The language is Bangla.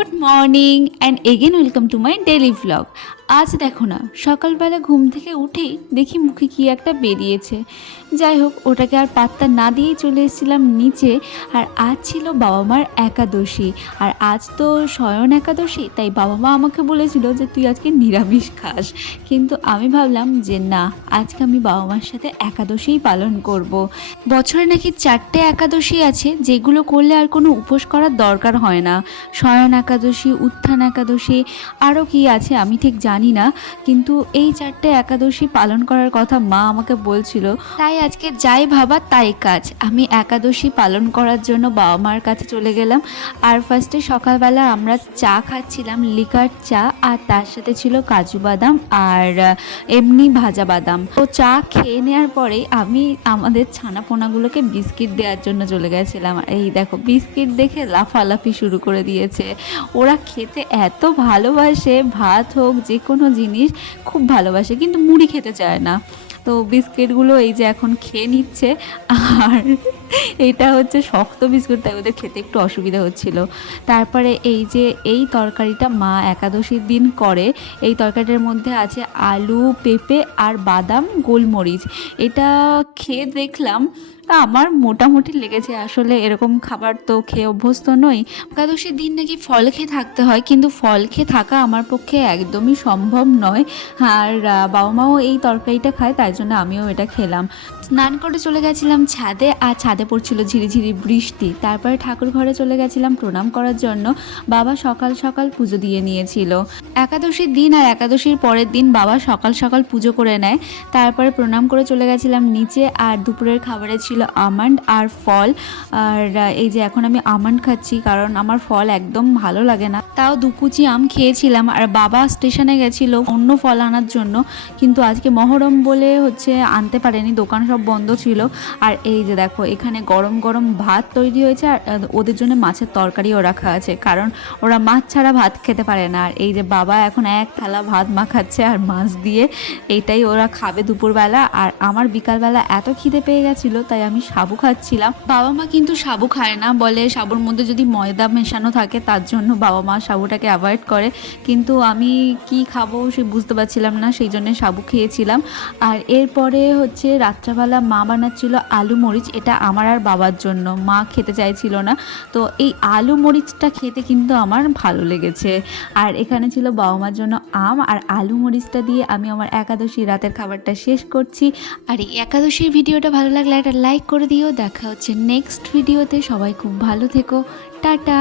Good morning and again welcome to my daily vlog. আজ দেখো না, সকালবেলা ঘুম থেকে উঠেই দেখি মুখে কি একটা বেরিয়েছে। যাই হোক, ওটাকে আর পাত্তা না দিয়েই চলে এসেছিলাম নিচে। আর আজ ছিল বাবা মার একাদশী, আর আজ তো শয়ন একাদশী, তাই বাবা মা আমাকে বলেছিল যে তুই আজকে নিরামিষ খাস। কিন্তু আমি ভাবলাম যে না, আজকে আমি বাবা মার সাথে একাদশীই পালন করব। বছরে নাকি 4টে একাদশী আছে, যেগুলো করলে আর কোনো উপোস করার দরকার হয় না। শয়ন একাদশী, উত্থান একাদশী, আরও কি আছে আমি ঠিক জানি না, কিন্তু এই 4টে একাদশী পালন করার কথা মা আমাকে বলছিল। তাই আজকে যাই ভাবা তাই কাজ, আমি একাদশী পালন করার জন্য বাবা মার কাছে চলে গেলাম। আর ফার্স্টে সকালবেলা আমরা চা খাচ্ছিলাম, লিকার চা, আর তার সাথে ছিল কাজু বাদাম আর এমনি ভাজা বাদাম। তো চা খেয়ে নেওয়ার পরে আমি আমাদের ছানাপোনাগুলোকে বিস্কিট দেওয়ার জন্য চলে গেছিলাম। এই দেখো, বিস্কিট দেখে লাফালাফি শুরু করে দিয়েছে। ওরা খেতে এত ভালোবাসে, ভাত হোক যে কোনো জিনিস খুব ভালোবাসে, কিন্তু মুড়ি খেতে চায় না। তো বিস্কিটগুলো এই যে এখন খেয়ে নিচ্ছে। আর এটা হচ্ছে শক্ত বিস্কুট, তাই ওদের খেতে একটু অসুবিধা হচ্ছিল। তারপরে এই যে এই তরকারিটা মা একাদশীর দিন করে, এই তরকারিটার মধ্যে আছে আলু, পেঁপে আর বাদাম, গোলমরিচ। এটা খেয়ে দেখলাম আমার মোটামুটি লেগেছে। আসলে এরকম খাবার তো খেয়ে অভ্যস্ত নই। একাদশীর দিন নাকি ফল খেয়ে থাকতে হয়, কিন্তু ফল খেয়ে থাকা আমার পক্ষে একদমই সম্ভব নয়। আর বাবা মাও এই তরকারিটা খায়, তাই জন্য আমিও এটা খেলাম। স্নান করে চলে গেছিলাম ছাদে, আর ছাদে পড়ছিল ঝিরিঝিরি বৃষ্টি। তারপরে ঠাকুর ঘরে চলে গেছিলাম প্রণাম করার জন্য। বাবা সকাল সকাল পুজো দিয়ে নিয়েছিল। একাদশীর দিন আর একাদশীর পরের দিন বাবা সকাল সকাল পুজো করে নেয়। তারপরে প্রণাম করে চলে গেছিলাম নিচে। আর দুপুরের খাবারে ছিল আমন্ড আর ফল। আর এই যে এখন আমি আমন্ড খাচ্ছি, কারণ আমার ফল একদম ভালো লাগে না। তাও 2 কুচি আম খেয়েছিলাম। আর বাবা স্টেশনে গেছিল অন্য ফল আনার জন্য, কিন্তু আজকে মহরম বলে আনতে পারেনি, দোকান সব বন্ধ ছিল। আর এই যে দেখো, এখানে গরম গরম ভাত তৈরি হয়েছে, আর ওদের জন্য মাছের তরকারিও রাখা আছে, কারণ ওরা মাছ ছাড়া ভাত খেতে পারে না। আর এই যে বাবা এখন এক থালা ভাত মাখাচ্ছে আর মাছ দিয়ে, এইটাই ওরা খাবে দুপুরবেলা। আর আমার বিকালবেলা এত খিদে পেয়ে গেছিলো, তাই আমি সাবু খাচ্ছিলাম। বাবা মা কিন্তু সাবু খায় না, বলে সাবুর মধ্যে যদি ময়দা মেশানো থাকে, তার জন্য বাবা মা সাবুটাকে অ্যাভয়েড করে। কিন্তু আমি কি খাবো সে বুঝতে পারছিলাম না, সেই জন্য সাবু খেয়েছিলাম। আর এরপরে রাত্রাবেলা মা বানাচ্ছিল আলু মরিচ, এটা আমার আর বাবার জন্য, মা খেতে চাইছিল না। তো এই আলু মরিচটা খেতে কিন্তু আমার ভালো লেগেছে। আর এখানে ছিল বাবা মার জন্য আম, আর আলু মরিচটা দিয়ে আমি আমার একাদশী রাতের খাবারটা শেষ করছি। আর এই একাদশীর ভিডিওটা ভালো লাগলে একটা লাইক করে দিও। দেখা হচ্ছে নেক্সট ভিডিওতে। সবাই খুব ভালো থেকো, টাটা।